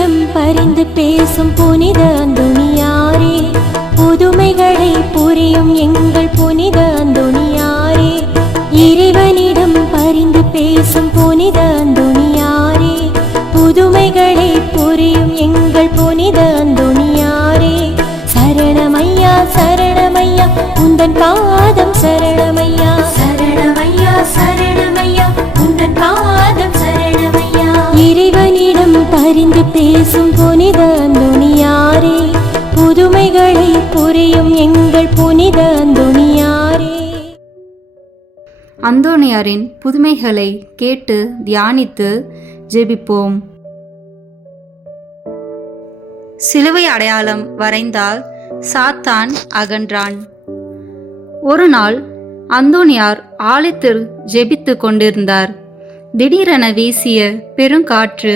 இறைவனிடம் பரிந்து பேசும் புனித அந்தோணியாரே, புதுமைகளை புரியும் எங்கள் புனித அந்தோணியாரே. இறைவனிடம் பரிந்து பேசும் புனித அந்தோணியாரே, புதுமைகளை புரியும் எங்கள் புனித அந்தோணியாரே. சரணமையா சரணமையா உந்தன் பாதம் சரணமையா, சரணமையா சரணமையா உந்தன் பாதம் சரணமையா. இறைவனிடம் பரிந்து பேசும் புனித அந்தோணியாரே, புதுமைகளை புரியும் எங்கள் புனித அந்தோணியாரே. அந்தோணியாரின் புதுமைகளை கேட்டு தியானித்து ஜெபிப்போம். சிலுவை அடையாளம் வரைந்தால் சாத்தான் அகன்றான். ஒரு நாள் அந்தோணியார் ஆலயத்தில் ஜெபித்து கொண்டிருந்தார். திடீரென வீசிய பெருங்காற்று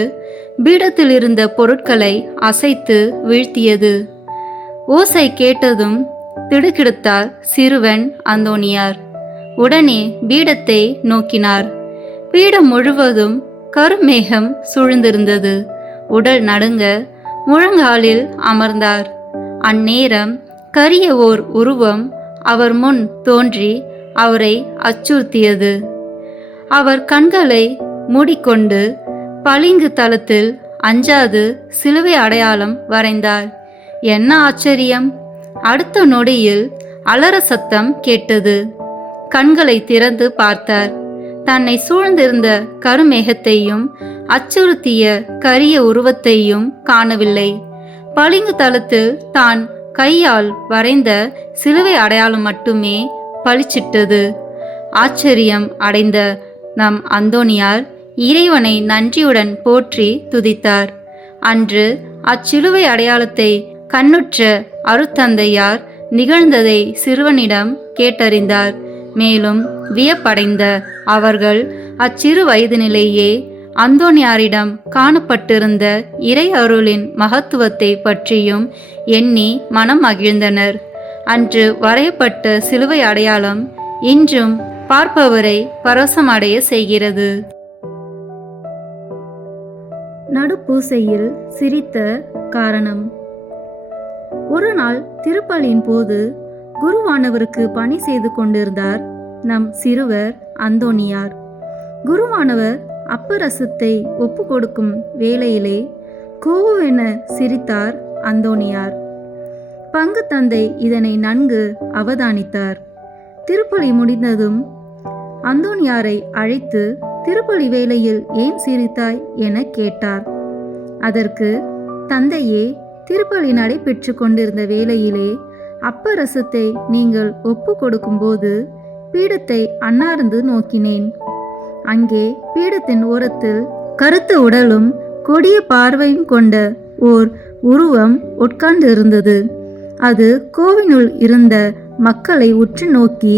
பீடத்தில் இருந்த பொருட்களை அசைத்து வீழ்த்தியது. ஓசை கேட்டதும் திடுக்கிடுத்தார் சிறுவன் அந்தோணியார். உடனே பீடத்தை நோக்கினார். பீடம் முழுவதும் கருமேகம் சூழ்ந்திருந்தது. உடல் நடுங்க முழங்காலில் அமர்ந்தார். அந்நேரம் கரிய ஓர் உருவம் அவர் முன் தோன்றி அவரை அச்சுறுத்தியது. அவர் கண்களை மூடிக்கொண்டு பளிங்கு தளத்தில் அஞ்சாது சிலுவை அடையாளம் வரைந்தார். என்ன ஆச்சரியம்! அடுத்த நொடியில் அலற சத்தம் கேட்டது. கண்களை திறந்து பார்த்தார். தன்னை சூழ்ந்திருந்த கருமேகத்தையும் அச்சுறுத்திய கரிய உருவத்தையும் காணவில்லை. பளிங்கு தளத்தில் தான் கையால் வரைந்த சிலுவை அடையாளம் மட்டுமே பளிச்சிட்டது. ஆச்சரியம் அடைந்த நம் அந்தோணியார் இறைவனை நன்றியுடன் போற்றி துதித்தார். அன்று அச்சிலுவை அடையாளத்தை கண்ணுற்ற அருட்தந்தையார் நிகழ்ந்ததை சிறுவனிடம் கேட்டறிந்தார். மேலும் வியப்படைந்த அவர்கள் அச்சிறு வயதினிலேயே அந்தோணியாரிடம் காணப்பட்டிருந்த இறை அருளின் மகத்துவத்தை பற்றியும் எண்ணி மனம் மகிழ்ந்தனர். அன்று வரையப்பட்ட சிலுவை அடையாளம் இன்றும் பார்ப்பவரை பரவசமடைய செய்கிறது. நடுப்பூசையில் சிரித்த காரணம். ஒரு நாள் திருப்பலியின் போது குருவானவருக்கு பணி செய்து கொண்டிருந்தார் நம் சிறுவர் அந்தோணியார். குருவானவர் அப்பரசத்தை ஒப்பு கொடுக்கும் வேளையிலே கோவென சிரித்தார் அந்தோணியார். பங்கு தந்தை இதனை நன்கு அவதானித்தார். திருப்பலி முடிந்ததும் அந்தோணியாரை அழைத்து திருப்பலி வேளையில் ஏன் சிரித்தாய் என கேட்டார். அதற்கு, தந்தையே, திருப்பலி நடைபெற்று கொண்டிருந்த வேளையிலே அப்பரசத்தை நீங்கள் ஒப்பு கொடுக்கும்போது பீடத்தை அன்னார்ந்து நோக்கினேன். அங்கே பீடத்தின் ஓரத்தில் கருத்த உடலும் கொடிய பார்வையும் கொண்ட ஓர் உருவம் உட்கார்ந்து இருந்தது. அது கோவினுள் இருந்த மக்களை உற்று நோக்கி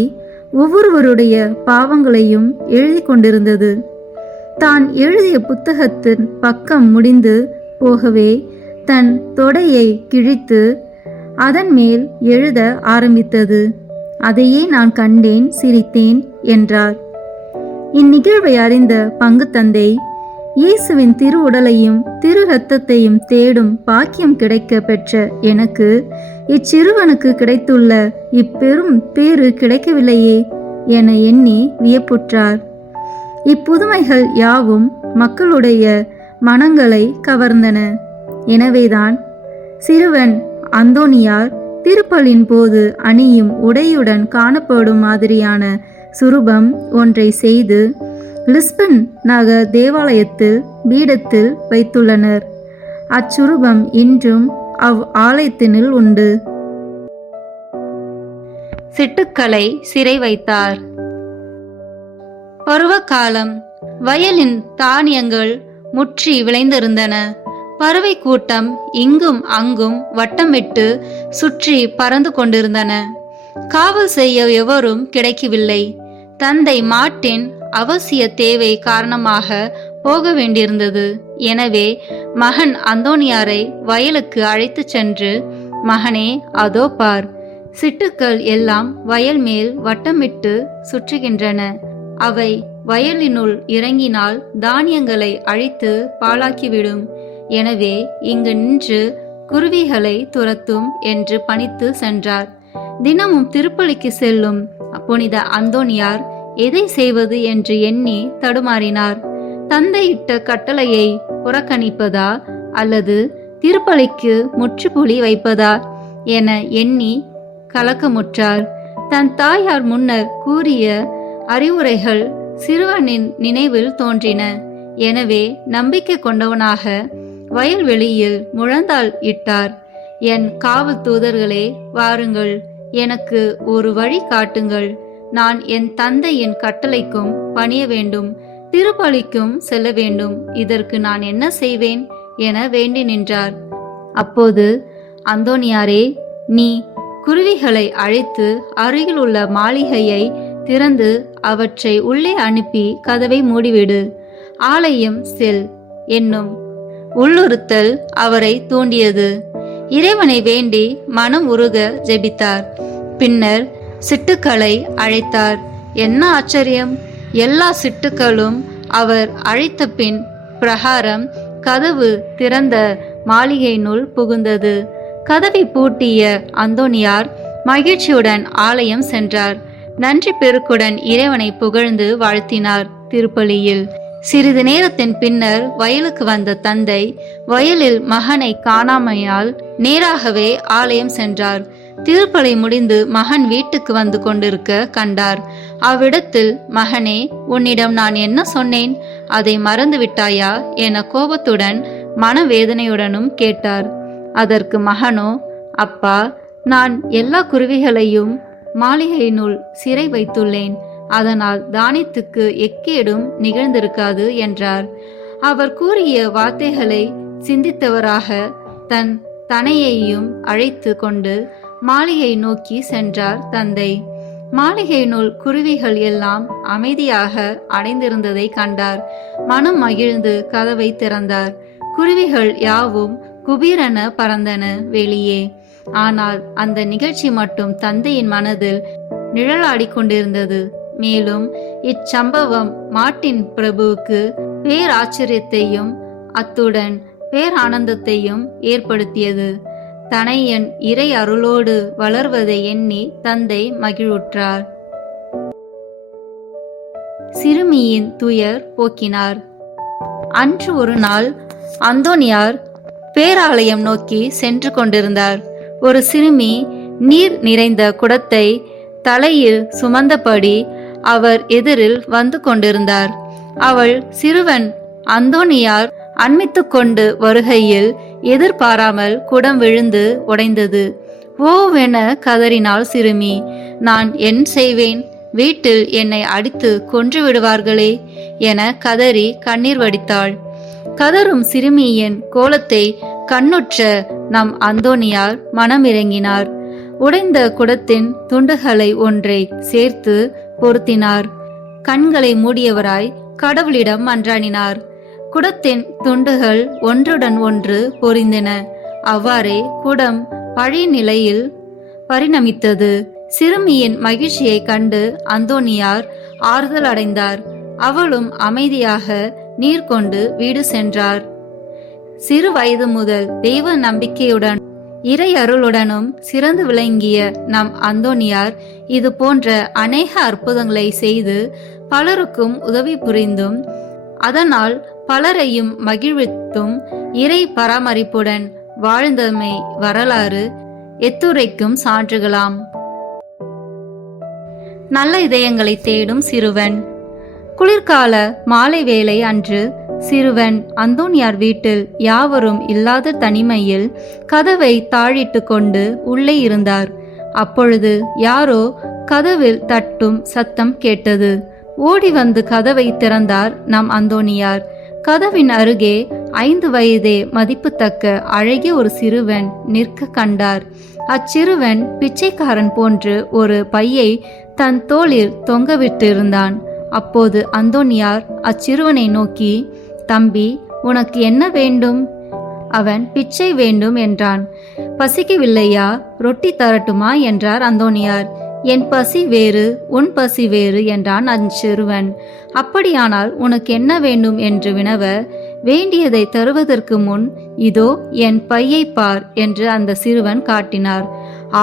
ஒவ்வொருவருடைய பாவங்களையும் எழுதி கொண்டிருந்தது. தான் எழுதிய புத்தகத்தின் பக்கம் முடிந்து போகவே தன் தொடையை கிழித்து அதன் மேல் எழுத ஆரம்பித்தது. அதையே நான் கண்டேன், சிரித்தேன் என்றார். இந்நிகழ்வை அறிந்த பங்கு தந்தை, இயேசுவின் திரு உடலையும் திரு இரத்தத்தையும் தேடும் பாக்கியம் கிடைக்க பெற்ற எனக்கு இச்சிறுவனுக்கு கிடைத்துள்ள இப்பெரும் பேறு கிடைக்கவில்லையே என எண்ணி வியப்புற்றார். இப்புதுமைகள் யாவும் மக்களுடைய மனங்களை கவர்ந்தன. எனவேதான் சிறுவன் அந்தோணியார் திருப்பலின் போது அணியும் உடையுடன் காணப்படும் மாதிரியான சுரூபம் ஒன்றை செய்து லிஸ்பன் நகர் தேவாலயத்தில் பீடத்தில் வைத்துள்ளனர். அச்சுரூபம் இன்றும் ஆலயத்தினில் உண்டு. சிட்டுக்களை சிறை வைத்தார். பருவகாலம். வயலின் தானியங்கள் முற்றி விளைந்திருந்தன. பறவை கூட்டம் இங்கும் அங்கும் வட்டமிட்டு சுற்றி பறந்து கொண்டிருந்தன. காவல் செய்ய எவரும் கிடைக்கவில்லை. தந்தை மார்ட்டின் அவசிய தேவை காரணமாக போக வேண்டியிருந்தது. எனவே மகன் அந்தோணியாரை வயலுக்கு அழைத்து சென்று, மகனே, அதோ பார், சிட்டுக்கள் எல்லாம் வயல் மேல் வட்டமிட்டு சுற்றுகின்றன. அவை வயலினுள் இறங்கினால் தானியங்களை அழித்து பாழாக்கிவிடும். எனவே இங்கு நின்று குருவிகளை துரத்தும் என்று பணித்து சென்றார். தினமும் திருப்பலிக்கு செல்லும் புனித அந்தோனியார் எதை செய்வது என்று எண்ணி தடுமாறினார். தந்தையிட்ட கட்டளையை புறக்கணிப்பதா அல்லது திருப்பலிக்கு முற்றுப்புள்ளி வைப்பதா என எண்ணி கலக்கமுற்றார். தன் தாயார் முன்னர் கூறிய அறிவுரைகள் சிறுவனின் நினைவில் தோன்றின. எனவே நம்பிக்கை கொண்டவனாக வயல்வெளியில் முழந்தாள் இட்டார். என் காவல் தூதர்களே, வாருங்கள், எனக்கு ஒரு வழி காட்டுங்கள். நான் என் தந்தையின் கட்டளைக்கும் பணிய வேண்டும், திருப்பலிக்கும் செல்ல வேண்டும். இதற்கு நான் என்ன செய்வேன் என வேண்டி நின்றார். அப்போது அந்தோனியாரே, நீ குருவிகளை அழைத்து அருகில் உள்ள மாளிகையை திறந்து அவற்றை உள்ளே அனுப்பி கதவை மூடிவிடு. ஆலயம் செல் என்னும் உள்ளுறுத்தல் அவரை தூண்டியது. இறைவனை வேண்டி மனம் உருக ஜெபித்தார். பின்னர் சிட்டுக்களை அழைத்தார். என்ன ஆச்சரியம்! எல்லா சிட்டுக்களும் அவர் அழைத்த பின் பிரகாரம் கதவு திறந்த மாளிகையினுள் புகுந்தது. கதவை பூட்டிய அந்தோனியார் மகிழ்ச்சியுடன் ஆலயம் சென்றார். நன்றி பெருக்குடன் இறைவனை புகழ்ந்து வாழ்த்தினார். திருப்பலியில் சிறிது நேரத்தின் பின்னர் வயலுக்கு வந்த தந்தை வயலில் மகனை காணாமையால் நேராகவே ஆலயம் சென்றார். திருப்பலி முடிந்து மகன் வீட்டுக்கு வந்து கொண்டிருக்க கண்டார். அவ்விடத்தில், மகனே, உன்னிடம் நான் என்ன சொன்னேன், அதை மறந்து விட்டாயா என கோபத்துடன் மனவேதனையுடனும் கேட்டார். அதற்கு மகனோ, அப்பா, நான் எல்லா குருவிகளையும் மாளிகையினுள் சிறை வைத்துள்ளேன். அதனால் தானியத்துக்கு எக்கேடும் நிகழ்ந்திருக்காது என்றார். அவர் கூறிய வார்த்தைகளை சிந்தித்தவராக தன் தனையையும் அழைத்து கொண்டு மாளிகை நோக்கி சென்றார் தந்தை. மாளிகையினுள் குருவிகள் எல்லாம் அமைதியாக அடைந்திருந்ததை கண்டார். மனம் மகிழ்ந்து கதவை திறந்தார். குருவிகள் யாவும் குபீரென பறந்தன வெளியே. ஆனால் அந்த நிகழ்ச்சி மட்டும் தந்தையின் மனதில் நிழலாடி கொண்டிருந்தது. மேலும் இச்சம்பவம் மார்ட்டின் பிரபுவுக்கு பேராச்சரியத்தையும் அத்துடன் பேரானந்தத்தையும் ஏற்படுத்தியது. தனையன் இறை அருளோடு வளர்வதை எண்ணி தந்தை மகிழ்வுற்றார். சிறுமியின் துயர் போக்கினார். அன்று ஒரு நாள் அந்தோனியார் பேராலயம் நோக்கி சென்று கொண்டிருந்தார். ஒரு சிறுமி நீர் நிறைந்த குடத்தை தலையில் சுமந்தபடி அவர் எதிரில் வந்து கொண்டிருந்தார். அவள் சிறுவன் அந்தோனியார் அண்மித்து கொண்டு வருகையில் எதிர்பாராமல் குடம் விழுந்து உடைந்தது. ஓவென கதறினாள் சிறுமி. நான் என் செய்வேன்? வீட்டில் என்னை அடித்து கொன்று விடுவார்களே என கதறி கண்ணீர் வடித்தாள். கதறும் சிறுமியின் கோலத்தை கண்ணுற்ற நம் அந்தோனியார் மனமிறங்கினார். உடைந்த குடத்தின் துண்டுகளை ஒன்றை சேர்த்து பொருத்தினார். கண்களை மூடியவராய் கடவுளிடம் மன்றாடினார். குடத்தின் துண்டுகள் ஒன்றுடன் ஒன்று பொரிந்தன. அவ்வாறே குடம் பழைய நிலையில் பரிணமித்தது. சிறுமியின் மகிழ்ச்சியை கண்டு அந்தோனியார் ஆறுதல் அடைந்தார். அவளும் அமைதியாக நீர் கொண்டு வீடு சென்றார். சிறு வயது முதல் தெய்வ நம்பிக்கையுடன் இறை அருளுடனும் சிறந்து விளங்கிய நம் அந்தோனியார் இது போன்ற அநேக அற்புதங்களை செய்து பலருக்கும் உதவி புரிந்தும் அதனால் பலரையும் மகிழ்வித்தும் இறை பராமரிப்புடன் வாழ்ந்தமை வரலாறு எத்துரைக்கும் சான்றுகளாம். நல்ல இதயங்களை தேடும் சிறுவன். குளிர்கால மாலை வேளை அன்று சிறுவன் அந்தோனியார் வீட்டில் யாவரும் இல்லாத தனிமையில் கதவை தாழிட்டு கொண்டு உள்ளே இருந்தார். அப்பொழுது யாரோ கதவில் தட்டும் சத்தம் கேட்டது. ஓடி வந்து கதவை திறந்தார் நம் அந்தோனியார். கதவின் அருகே 5 வயதே மதிப்புத்தக்க அழகிய ஒரு சிறுவன் நிற்க கண்டார். அச்சிறுவன் பிச்சைக்காரன் போன்று ஒரு பையை தன் தோளில் தொங்கவிட்டிருந்தான். அப்போது அந்தோனியார் அச்சிறுவனை நோக்கி, தம்பி, உனக்கு என்ன வேண்டும்? அவன் பிச்சை வேண்டும் என்றான். பசிக்கவில்லையா? ரொட்டி தரட்டுமா என்றார் அந்தோனியார். என் பசி வேறு, உன் பசி வேறு என்றான் அச்சிறுவன். அப்படியானால் உனக்கு என்ன வேண்டும் என்று வினவ, வேண்டியதை தருவதற்கு முன் இதோ என் பையை பார் என்று அந்த சிறுவன் காட்டினார்.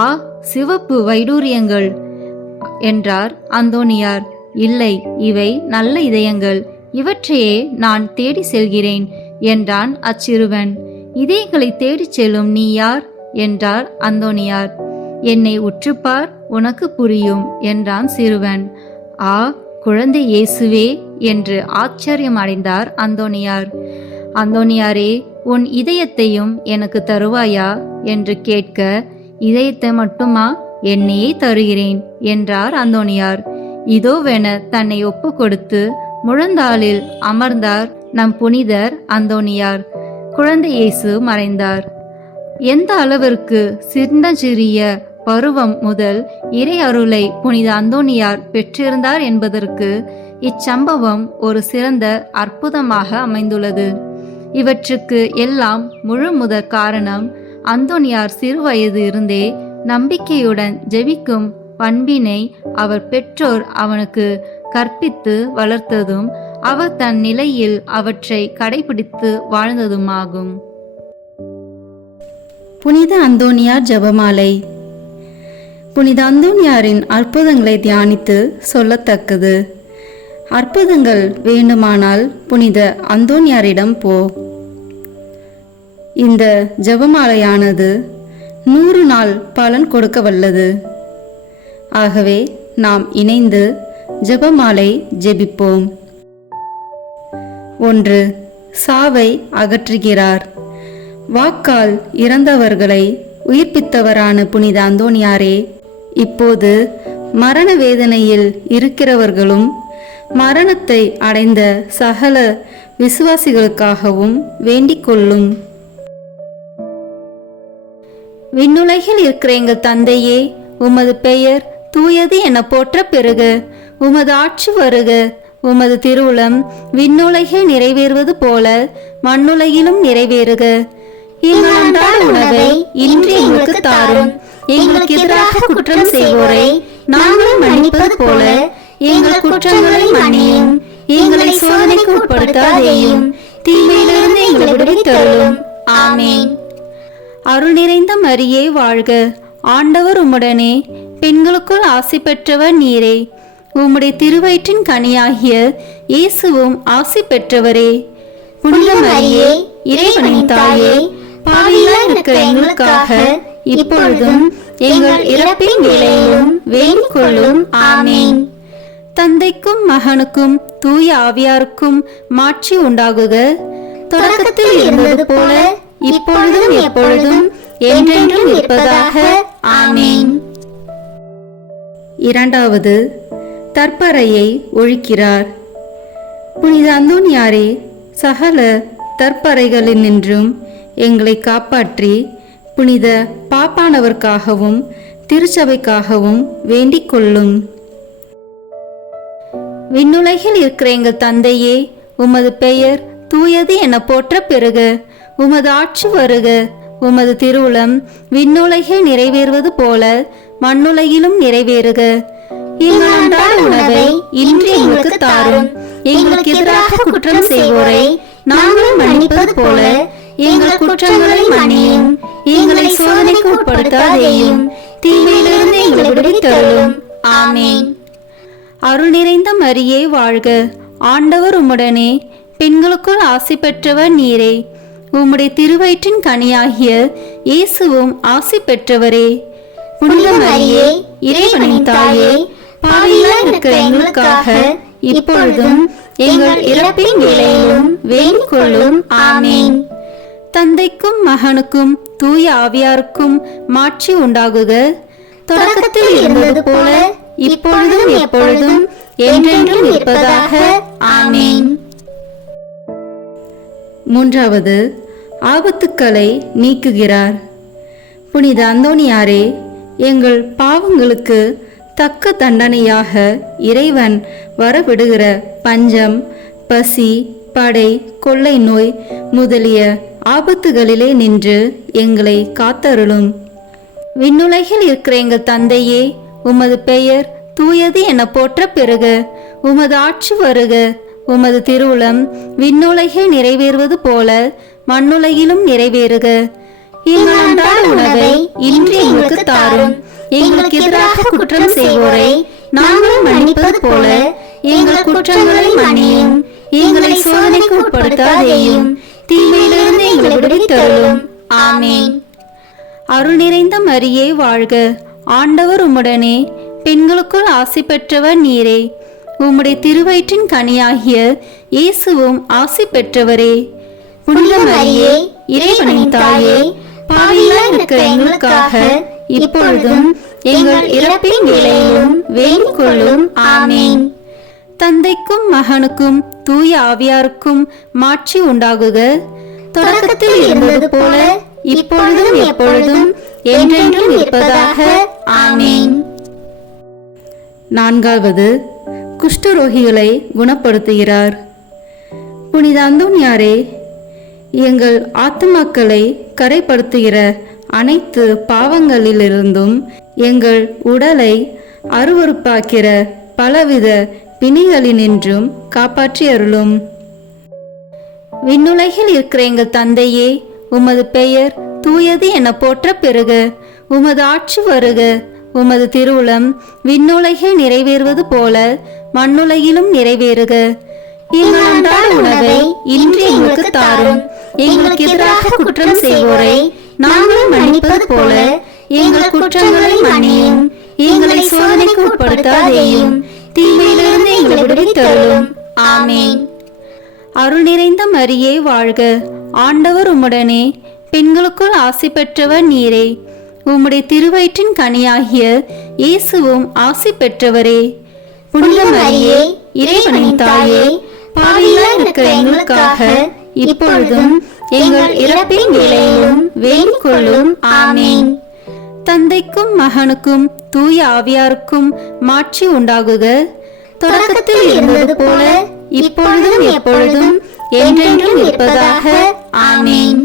ஆ, சிவப்பு வைடூரியங்கள் என்றார் அந்தோனியார். இல்லை, இவை நல்ல இதயங்கள், இவற்றையே நான் தேடி செல்கிறேன் என்றான் அச்சிறுவன். இதயங்களை தேடிச் செல்லும் நீ யார் என்றார் அந்தோனியார். என்னை உற்றுப்பார், உனக்கு புரியும் என்றான் சிறுவன். ஆ, குழந்தை இயேசுவே என்று ஆச்சரியம் அடைந்தார் அந்தோனியார். அந்தோனியாரே, உன் இதயத்தையும் எனக்கு தருவாயா என்று கேட்க, இதயத்தை மட்டுமா, என்னையே தருகிறேன் என்றார் அந்தோனியார். இதோவென தன்னை ஒப்பு கொடுத்து முழந்தாளில் அமர்ந்தார் நம் புனிதர் அந்தோனியார். குழந்தை இயேசு மறைந்தார். எந்த அளவிற்கு சிறிய பருவம் முதல் இறை அருளை புனித அந்தோனியார் பெற்றிருந்தார் என்பதற்கு இச்சம்பவம் ஒரு சிறந்த அற்புதமாக அமைந்துள்ளது. இவற்றுக்கு எல்லாம் முழு முதற் காரணம் அந்தோனியார் சிறுவயது இருந்தே நம்பிக்கையுடன் ஜெபிக்கும் பண்பினை அவர் பெற்றோர் அவனுக்கு கற்பித்து வளர்த்ததும் அவர் தன் நிலையில் அவற்றை கடைபிடித்து வாழ்ந்ததுமாகும். புனித அந்தோனியார் ஜெபமாலை. புனித அந்தோனியாரின் அற்புதங்களை தியானித்து சொல்லத்தக்கது. அற்புதங்கள் வேண்டுமானால் புனித அந்தோனியாரிடம் போ. இந்த ஜெபமாலையானது 100 நாள் பலன் கொடுக்க வல்லது. ஆகவே நாம் இணைந்து ஜெபமாலை ஜெபிப்போம். 1. சாவை அகற்றுகிறார். வாக்கால் இறந்தவர்களை உயிர்ப்பித்தவரான புனித அந்தோனியாரே, இப்போது மரண வேதனையில் இருக்கிறவர்களும் மரணத்தை அடைந்த சகல விசுவாசிகளுக்காகவும் வேண்டிக் கொள்ளும். விண்ணுலகில் இருக்கிற எங்கள் தந்தையே, உமது பெயர் தூயது என போற்ற பெறுக. உமது ஆட்சி வருக. உமது திருவுளம் விண்ணுலகில் நிறைவேறுவது போல மண்ணுலகிலும் நிறைவேறுக. எங்கள் அன்றாட உணவை இன்று எங்களுக்கு தாரும். எங்களுக்கு எதிராக குற்றம் செய்வோரை நாங்கள் மன்னிப்பது போல எங்கள் குற்றங்களை மன்னியும். எங்களை சோதனைக்கு உட்படுத்தாதேயும், தீமையிலிருந்து எங்களை விடுவித்தருளும். ஆமேன். அருள் நிறைந்த மரியே வாழ்க. ஆண்டவர் உம்முடனே, பெண்களுக்குள் ஆசி பெற்றவர் நீரே. உம்முடைய திருவயிற்றின் கனியாகிய இயேசுவும் ஆசி பெற்றவரே. புனித மரியே, இறைவனின் தாயே, பாவிகளாய் இருக்கிற எங்களுக்காக இப்பொழுதும் எங்கள் இறப்பின் வேளையிலும் வேண்டிக் கொள்ளும். ஆமேன். தந்தைக்கும் மகனுக்கும் தூய ஆவியாருக்கும் மாட்சி உண்டாகுக. தொடக்கத்தில் இருந்தது போல இப்பொழுதும் எப்பொழுதும் என்றென்றும் இருப்பதாக. ஆமேன். 2. தற்பறையை ஒழிக்கிறார். புனித அந்தோனியாரே, சகல தற்பறைகளினின்றும் எங்களை காப்பாற்றி புனித பாப்பானவர்க்காகவும் திருச்சபைக்காகவும் வேண்டிக் கொள்ளும். விண்ணுலகில் இருக்கிற எங்கள் தந்தையே, உமது பெயர் தூயது என போற்ற பெறுக. உமது ஆட்சி வருக. உமது திருவுளம் விண்ணுலகில் நிறைவேறுவது போல மண்ணுலகிலும் நிறைவேறுக. எங்கள் அன்றாட உணவை இன்று எங்களுக்கு தாரும். எங்களுக்கு எதிராக குற்றம் செய்வோரை நாங்கள் மன்னிப்பது போல எங்கள் குற்றங்களை மன்னியும். எங்களை சோதனைக்கு உட்படுத்தாதேயும், தீமையிலிருந்து எங்களை விடுவித்தருளும். ஆமேன். அருள் நிறைந்த மரியே வாழ்க. ஆண்டவர் உம்முடனே, பெண்களுக்குள் ஆசி பெற்றவர் நீரே. உம்முடைய திருவயிற்றின் கனியாகிய இயேசுவும் ஆசி பெற்றவரே. புனித மரியே, இறைவனின் தாயே, பாவிகளாய் இருக்கிற எங்களுக்காக இப்பொழுதும் எங்கள் இறப்பின் வேளையிலும் வேண்டிக் கொள்ளும். ஆமேன். தந்தைக்கும் மகனுக்கும் தூய ஆவியாருக்கும் மாட்சி உண்டாகுக. தொடக்கத்தில் இருந்தது போல இப்பொழுதும் எப்பொழுதும் என்றென்றும் இருப்பதாக. ஆமேன். 3. ஆபத்துக்களை நீக்குகிறார். புனித அந்தோனியாரே, எங்கள் பாவங்களுக்கு தக்க தண்டனையாக இறைவன் வரவிடுகிற பஞ்சம், பசி, படை, கொள்ளை நோய் முதலிய ஆபத்துகளிலே நின்று எங்களை காத்தருளும். விண்ணுலகில் இருக்கிற எங்கள் தந்தையே, உமது பெயர் தூயது என போற்ற பெறுக. உமது ஆட்சி வருக. உமது திருவுளம் விண்ணுலகில் நிறைவேறுவது போல மண்ணுலகிலும் நிறைவேறுக. எங்கள் அன்றாட உணவை இன்று எங்களுக்கு தாரும். எங்களுக்கு எதிராக குற்றம் செய்வோரை நாங்கள் மன்னிப்பது போல எங்கள் குற்றங்களை மன்னியும். எங்களை சோதனைக்கு உட்படுத்தாதேயும், தீமையிலிருந்து எங்களை விடுவித்தருளும். ஆமென். அருள் நிறைந்த மரியே வாழ்க, ஆண்டவர் உம்முடனே, பெண்களுக்குள் ஆசி பெற்றவர் நீரே. உம்முடைய திருவயிற்றின் கனியாகிய இயேசுவும் ஆசி பெற்றவரே. புனித மரியே, இறைவனின் தாயே, பாவிகளாய் இருக்கிற எங்களுக்காக இப்பொழுதும் எங்கள் இறப்பின் வேளையிலும் வேண்டிக் கொள்ளும். ஆமென். தந்தைக்கும் மகனுக்கும் தூய ஆவியாருக்கும் மாட்சி உண்டாகுக. தொடக்கத்தில் இருந்தது போல இப்பொழுதும் எப்பொழுதும் என்றென்றும் இருப்பதாக. ஆமென். நான்காவது, குஷ்டரோகிகளை குணப்படுத்துகிறார். புனித அந்தோனியாரே, எங்கள் ஆத்துமாக்களை கரைப்படுத்துகிற அனைத்து பாவங்களிலிருந்தும் எங்கள் உடலை அருவருப்பாக்கிற பலவித பிணிகளினின்றும் காப்பாற்றி அருளும். விண்ணுலகில் இருக்கிற எங்கள் தந்தையே, உமது பெயர் தூயது என போற்ற பெறுக. உமது ஆட்சி வருக. உமது திருவுளம் விண்ணுலகில் நிறைவேறுவது போல மண்ணுலகிலும் நிறைவேறுக. எங்கள் அன்றாட உணவை இன்று எங்களுக்கு தாரும். எங்களுக்கு எதிராக குற்றம் செய்வோரை நாங்கள் மன்னிப்பது போல எங்கள் குற்றங்களை மன்னியும். எங்களை சோதனைக்கு உட்படுத்தாதேயும், தீமையிலிருந்து எங்களை விடுவித்தருளும். ஆமென். அருள் நிறைந்த மரியே வாழ்க, ஆண்டவர் உம்முடனே, பெண்களுக்குள் ஆசி பெற்றவர் நீரே. உம்முடைய திருவயிற்றின் கனியாகிய இயேசுவும் ஆசி பெற்றவரே. புனித மரியே, இறைவனின் தாயே, பாவிகளாய் இருக்கிற எங்களுக்காக இப்பொழுதும் எங்கள் இறப்பின் வேளையிலும் வேண்டிக் கொள்ளும். ஆமென். தந்தைக்கும் மகனுக்கும் தூய ஆவியாருக்கும் மாட்சி உண்டாகுக. தொடக்கத்தில் இருந்தது போல இப்பொழுதும் எப்பொழுதும் என்றென்றும் இருப்பதாக. ஆமென்.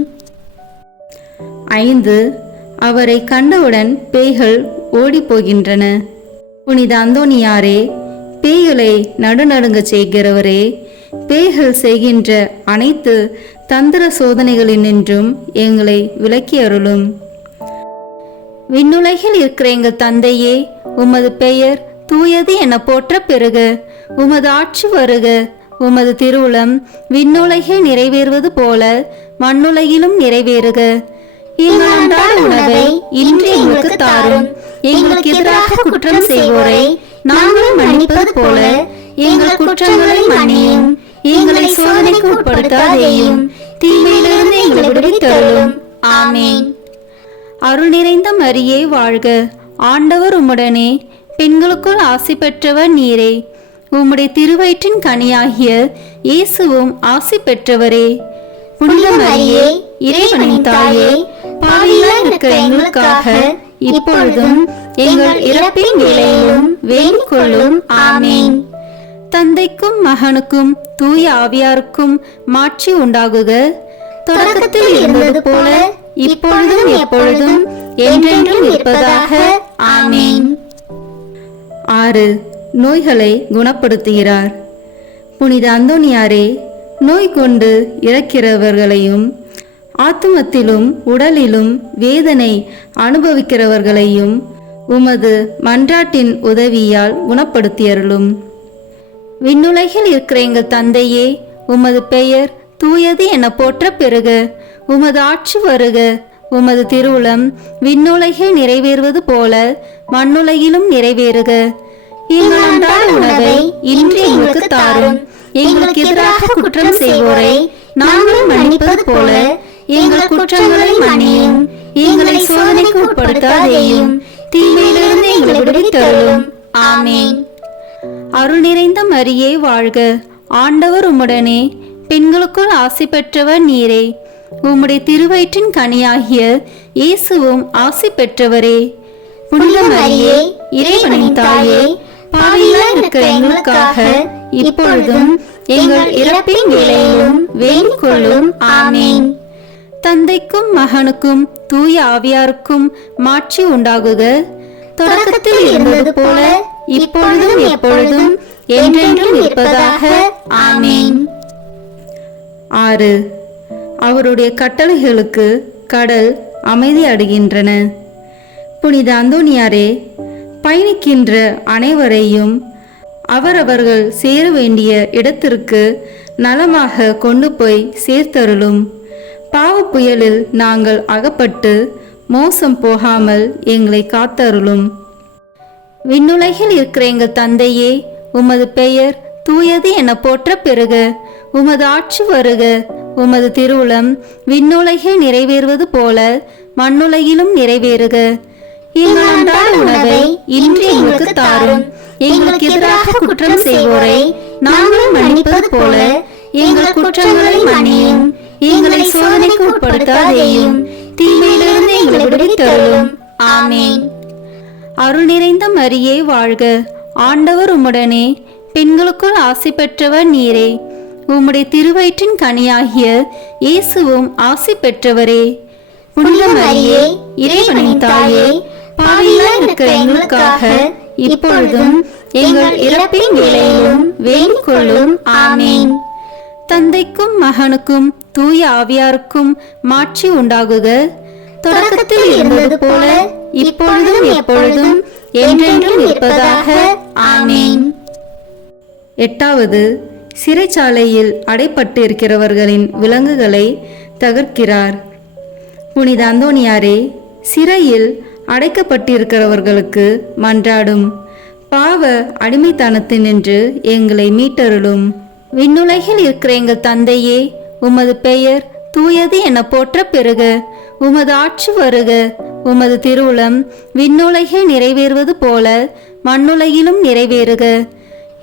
5. அவரை கண்டவுடன் பேய்கள் ஓடி போகின்றன. புனித அந்தோனியாரே, பேய்களை நடுநடுங்க செய்கிறவரே, பேய்கள் செய்கின்ற அனைத்து தந்திர சோதனைகளினின்றும் எங்களை விலக்கி அருளும். விண்ணுலகில் இருக்கிற எங்கள் தந்தையே, உமது பெயர் தூயது என போற்ற பெறுக. உமது ஆட்சி வருக. உமது திருவுளம் விண்ணுலகில் நிறைவேறுவது போல மண்ணுலகிலும் நிறைவேறுக. எங்கள் அன்றாட உணவை இன்று எங்களுக்கு தாரும். எங்களுக்கு எதிராக குற்றம் செய்வோரை நாங்கள் மன்னிப்பது போல எங்கள் குற்றங்களை மன்னியும். எங்களை சோதனைக்கு உட்படுத்தாதேயும், தீமையிலிருந்து எங்களை விடுவித்தருளும். ஆமென். அருள் நிறைந்த மரியே வாழ்க, ஆண்டவர் உம்முடனே, பெண்களுக்குள் ஆசி பெற்றவர் நீரே. உம்முடைய திருவயிற்றின் கனியாகிய இயேசுவும் ஆசி பெற்றவரே. புனித மரியே, இறைவனின் தாயே, பாவிகளாய் இருக்கிற எங்களுக்காக இப்பொழுதும் எங்கள் இறப்பின் வேளையிலும் வேண்டிக் கொள்ளும். ஆமென். தந்தைக்கும் மகனுக்கும் தூய ஆவியாருக்கும் மாட்சி உண்டாகுக. தொடக்கத்தில் இருந்தது போல இப்பொழுதும் எப்பொழுதும் என்றென்றும் இருப்பதாக. ஆமென். 6. நோய்களை குணப்படுத்துகிறார். புனித அந்தோனியாரே, நோய் கொண்டு இறக்கிறவர்களையும் ஆத்துமத்திலும் உடலிலும் வேதனை அனுபவிக்கிறவர்களையும் உமது மன்றாட்டின் உதவியால் குணப்படுத்தியருளும். விண்ணுலகில் இருக்கிற எங்கள் தந்தையே, உமது பெயர் தூயது என போற்ற பெறுக. உமது ஆட்சி வருக. உமது திருவுளம் விண்ணுலகில் நிறைவேறுவது போல மண்ணுலகிலும் நிறைவேறுக. எங்கள் அன்றாட உணவை இன்று எங்களுக்கு தாரும். எங்களுக்கு எதிராக குற்றம் செய்வோரை நாங்கள் மன்னிப்பது போல எங்கள் குற்றங்களை மன்னியும். எங்களை சோதனைக்கு உட்படுத்தாதேயும், தீமையிலிருந்து எங்களை விடுவித்தருளும். ஆமென். அருள் நிறைந்த மரியே வாழ்க, ஆண்டவர் உம்முடனே, பெண்களுக்குள் ஆசி பெற்றவர் நீரே. உம்முடைய திருவயிற்றின் கனியாகிய இயேசுவும் ஆசி பெற்றவரே. புனித மரியே, இறைவனின் தாயே, பாவிகளாய் இருக்கிற எங்களுக்காக இப்பொழுதும் எங்கள் இறப்பின் வேளையிலும் வேண்டிக் கொள்ளும். ஆமென். தந்தைக்கும் மகனுக்கும் தூய ஆவியாருக்கும் மாட்சி உண்டாகுக. தொடக்கத்தில் இருந்தது போல இப்பொழுதும் எப்பொழுதும் என்றென்றும் இருப்பதாக. ஆமேன். 6. அவருடைய கட்டளைகளுக்கு கடல் அமைதி அடைகின்றன. புனித அந்தோனியாரே, பயணிக்கின்ற அனைவரையும் அவரவர்கள் சேர வேண்டிய இடத்திற்கு நலமாக கொண்டு போய் சேர்த்தருளும். பாவ புயலில் நாங்கள் அகப்பட்டு மோசம் போகாமல் எங்களை காத்தருளும். விண்ணுலகில் இருக்கிற எங்கள் தந்தையே, உமது பெயர் தூயது என போற்ற பெறுக. உமது ஆட்சி வருக. உமது திருவுளம் விண்ணுலகில் நிறைவேறுவது போல மண்ணுலகிலும் நிறைவேறுக. எங்கள் அன்றாட உணவை இன்று எங்களுக்கு தாரும். எங்களுக்கு எதிராக குற்றம் செய்வோரை நாங்கள் மன்னிப்பது போல எங்கள் குற்றங்களை மன்னியும். எங்களை சோதனைக்கு உட்படுத்தாதேயும், தீமையிலிருந்து எங்களை விடுவித்தருளும். ஆமேன். அருள் நிறைந்த மரியே வாழ்க. ஆண்டவர் உம்முடனே, பெண்களுக்குள் ஆசி பெற்றவர் நீரே. உம்முடைய திருவயிற்றின் கனியாகிய இயேசுவும் ஆசி பெற்றவரே. புனித மரியே, இறைவனின் தாயே, பாவிகளாய் இருக்கிற எங்களுக்காக இப்பொழுதும் எங்கள் இறப்பின் வேளையிலும் வேண்டிக் கொள்ளும். ஆமேன். தந்தைக்கும் மகனுக்கும் தூய ஆவியாருக்கும் மாட்சி உண்டாகுக. தொடக்கத்தில் இருந்தது போல இப்பொழுதும் எப்பொழுதும் என்றென்றும் இருப்பதாக. ஆமேன். 8. சிறைச்சாலையில் அடைப்பட்டிருக்கிறவர்களின் விலங்குகளை தகர்க்கிறார். புனித அந்தோனியாரே, சிறையில் அடைக்கப்பட்டிருக்கிறவர்களுக்கு மன்றாடும். பாவ அடிமைத்தனத்தினின்று எங்களை மீட்டருளும். விண்ணுலகில் இருக்கிற எங்கள் தந்தையே, உமது பெயர் தூயது என போற்ற பெறுக. உமது ஆட்சி வருக. உமது திருவுளம் விண்ணுலகில் நிறைவேறுவது போல மண்ணுலகிலும் நிறைவேறுக.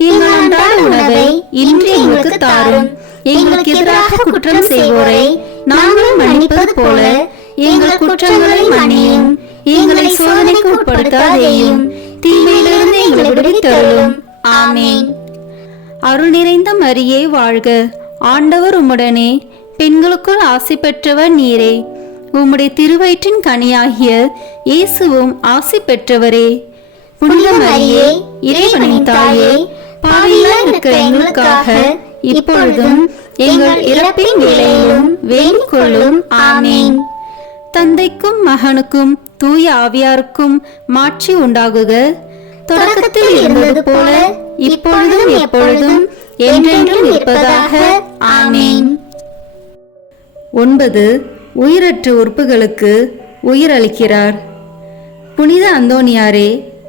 எங்கள் அன்றாட உணவை இன்று எங்களுக்கு தாரும். எங்களுக்கு எதிராக குற்றம் செய்வோரை நாங்கள் மன்னிப்பது போல எங்கள் குற்றங்களை மன்னியும். எங்களை சோதனைக்கு உட்படுத்தாதேயும், தீமையிலிருந்து எங்களை விடுவித்தருளும். ஆமேன். அருள் நிறைந்த மரியே வாழ்க. ஆண்டவர் உம்முடனே, பெண்களுக்குள் ஆசி பெற்றவர் நீரே. உம்முடைய திருவயிற்றின் கனியாகிய இயேசுவும் ஆசி பெற்றவரே. புனித மரியே, இறைவனின் தாயே, பாவிகளாய் இருக்கிற எங்களுக்காக இப்பொழுதும் எங்கள் இறப்பின் வேளையிலும் வேண்டிக் கொள்ளும். ஆமேன். தந்தைக்கும் மகனுக்கும் தூய ஆவியாருக்கும் மாட்சி உண்டாகுக. தொடக்கத்தில் இருந்தது போல இப்பொழுதும் எப்பொழுதும் என்றென்றும் இருப்பதாக. ஆமேன். 9. உயிரற்ற உறுப்புகளுக்கு உயிரளிக்கிறார். புனித அந்தோனியாரே,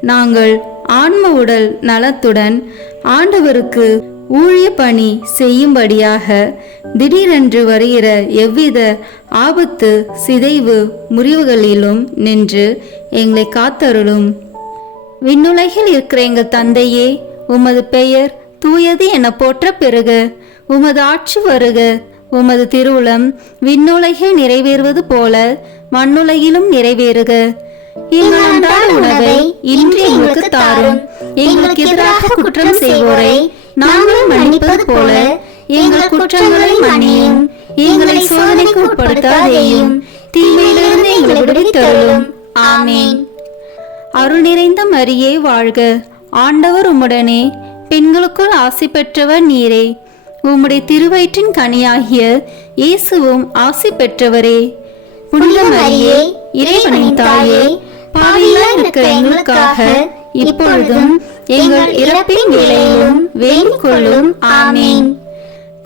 நாங்கள் ஆன்ம உடல் நலத்துடன் ஆண்டவருக்கு ஊழிய பணி செய்யும்படியாக திடீரென்று வருகிற எவ்வித ஆபத்து சிதைவு முறிவுகளிலும் நின்று எங்களை காத்தருளும். விண்ணுலகில் இருக்கிற எங்கள் தந்தையே, உமது பெயர் தூயது என போற்ற பெறுக. உமது ஆட்சி வருக. உமது திருவுளம் விண்ணுலகில் நிறைவேறுவது போல மண்ணுலகிலும் நிறைவேறுக. எங்கள் அன்றாட உணவை இன்று எங்களுக்கு தாரும். எங்களுக்கு எதிராக குற்றம் செய்வோரை நாங்கள் மன்னிப்பது போல எங்கள் குற்றங்களை மன்னியும். எங்களை சோதனைக்கு உட்படுத்தாதேயும், தீமையிலிருந்து எங்களை விடுவித்தருளும். ஆமேன். அருள் நிறைந்த மரியே வாழ்க. ஆண்டவர் உம்முடனே, பெண்களுக்குள் ஆசி பெற்றவர் நீரே. உம்முடைய திருவயிற்றின் கனியாகிய இயேசுவும் ஆசி பெற்றவரே. புனித மரியே, இறைவனின் தாயே, பாவிகளாய் இருக்கிற எங்களுக்காக இப்பொழுதும் எங்கள் இறப்பின் வேளையிலும் வேண்டிக் கொள்ளும். ஆமேன்.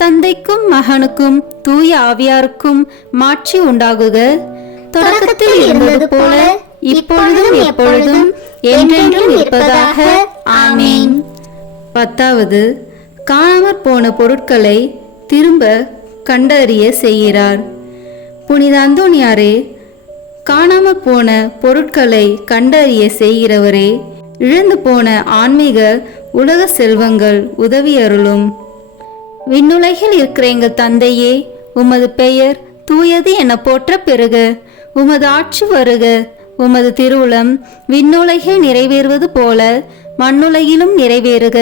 தந்தைக்கும் மகனுக்கும் தூய ஆவியாருக்கும் மாட்சி உண்டாகுக. தொடக்கத்தில் இருந்தது போல இப்பொழுதும் எப்பொழுதும் என்றென்றும் இருப்பதாக. ஆமேன். 10. காணாமற் போன பொருட்களை திரும்ப கண்டறிய செய்கிறார். புனித அந்தோனியாரே, காணாமற் போன பொருட்களை கண்டறிய செய்கிறவரே, இழந்து போன ஆன்மீக உலக செல்வங்கள் உதவியருளும். விண்ணுலகில் இருக்கிற எங்கள் தந்தையே, உமது பெயர் தூயது என போற்ற பெறுக. உமது ஆட்சி வருக. உமது திருவுளம் விண்ணுலகில் நிறைவேறுவது போல மண்ணுலகிலும் நிறைவேறுக.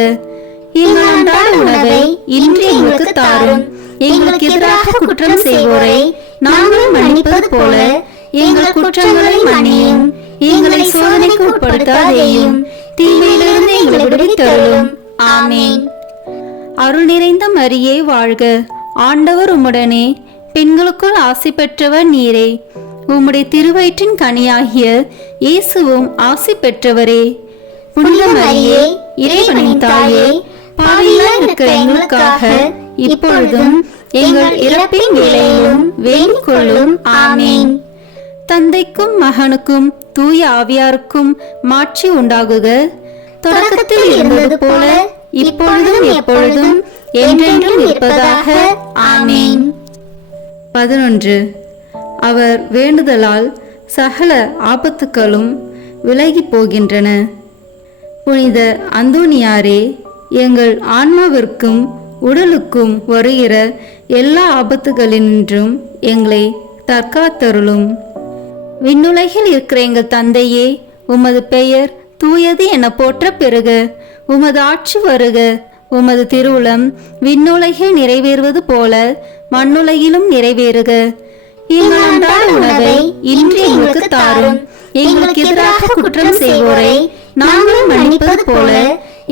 எங்கள் அன்றாட உணவை இன்று எங்களுக்கு தாரும். எங்களுக்கு எதிராக குற்றம் செய்வோரை நாங்கள் மன்னிப்பது போல எங்கள் குற்றங்களை மன்னியும். எங்களை சோதனைக்கு உட்படுத்தாதேயும், தீமையிலிருந்து எங்களை விடுவித்தருளும். ஆமென். அருள் நிறைந்த மரியே வாழ்க, ஆண்டவர் உம்முடனே, பெண்களுக்குள் ஆசி பெற்றவர் நீரே. உம்முடைய திருவயிற்றின் கனியாகிய இயேசுவும் ஆசி பெற்றவரே. புனித மரியே, இறைவனின் தாயே, பாவிகளாய் இருக்கிற எங்களுக்காக இப்பொழுதும் எங்கள் இறப்பின் வேளையிலும் வேண்டிக் கொள்ளும். ஆமென். தந்தைக்கும் மகனுக்கும் தூய ஆவியாருக்கும் மாட்சி உண்டாகுக, தொடக்கத்தில் இருந்தது போல இப்பொழுதும் எப்பொழுதும் என்றென்றும் இருப்பதாக. ஆமென். 11. அவர் வேண்டுதலால் சகல ஆபத்துக்களும் விலகி போகின்றன. புனித அந்தோனியாரே, எங்கள் ஆன்மாவிற்கும் உடலுக்கும் வருகிற எல்லா ஆபத்துகளினின்றும் எங்களை தற்காத்தருளும். விண்ணுலகில் இருக்கிற எங்கள் தந்தையே, உமது பெயர் தூயது என போற்ற பெறுக. உமது ஆட்சி வருக. உமது திருவுளம் விண்ணுலகில் நிறைவேறுவது போல மண்ணுலகிலும் நிறைவேறுக. எங்கள் அன்றாட உணவை இன்று எங்களுக்கு தாரும். எங்களுக்கு எதிராக குற்றம் செய்வோரை நாங்கள் மன்னிப்பது போல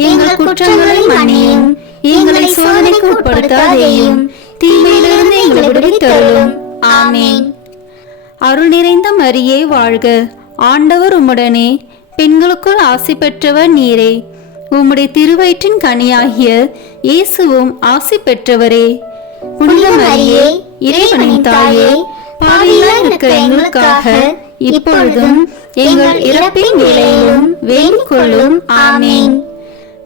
எங்கள் குற்றங்களை மன்னியும். எங்களை சோதனைக்கு உட்படுத்தாதேயும், தீமையிலிருந்து எங்களை விடுவித்தருளும். ஆமென். அருள் நிறைந்த மரியே வாழ்க, ஆண்டவர் உம்முடனே, பெண்களுக்குள் ஆசி பெற்றவர் நீரே. உம்முடைய திருவயிற்றின் கனியாகிய இயேசுவும் ஆசி பெற்றவரே. புனித மரியே, இறைவனின் தாயே, பாவிகளாய் இருக்கிற எங்களுக்காக இப்பொழுதும் எங்கள் இறப்பின் வேளையிலும் வேண்டிக் கொள்ளும். ஆமென்.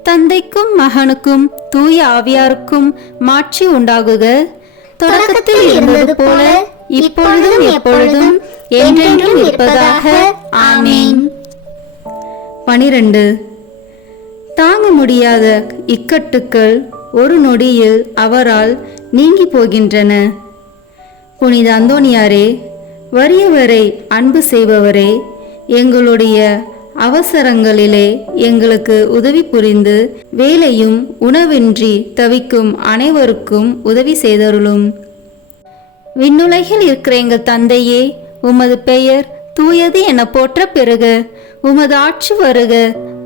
தந்தைக்கும் மகனுக்கும் தூய ஆவியாருக்கும் மாட்சி உண்டாகுக, தொடக்கத்தில் இருந்தது போல இப்பொழுதும் எப்பொழுதும் என்றென்றும் இருப்பதாக. ஆமென். 12. தாங்க முடியாத இக்கட்டுக்கள் ஒரு நொடியில் அவரால் நீங்கி போகின்றன. புனித அந்தோனியாரே, வறியவரை அன்பு செய்பவரே, எங்களுடைய அவசரங்களிலே எங்களுக்கு உதவி புரிந்து வேலையும் உணவின்றி தவிக்கும் அனைவருக்கும் உதவி செய்தருளும். விண்ணுலகில் இருக்கிற எங்கள் தந்தையே, உமது பெயர் தூயது என போற்ற பெறுக. உமது ஆட்சி வருக.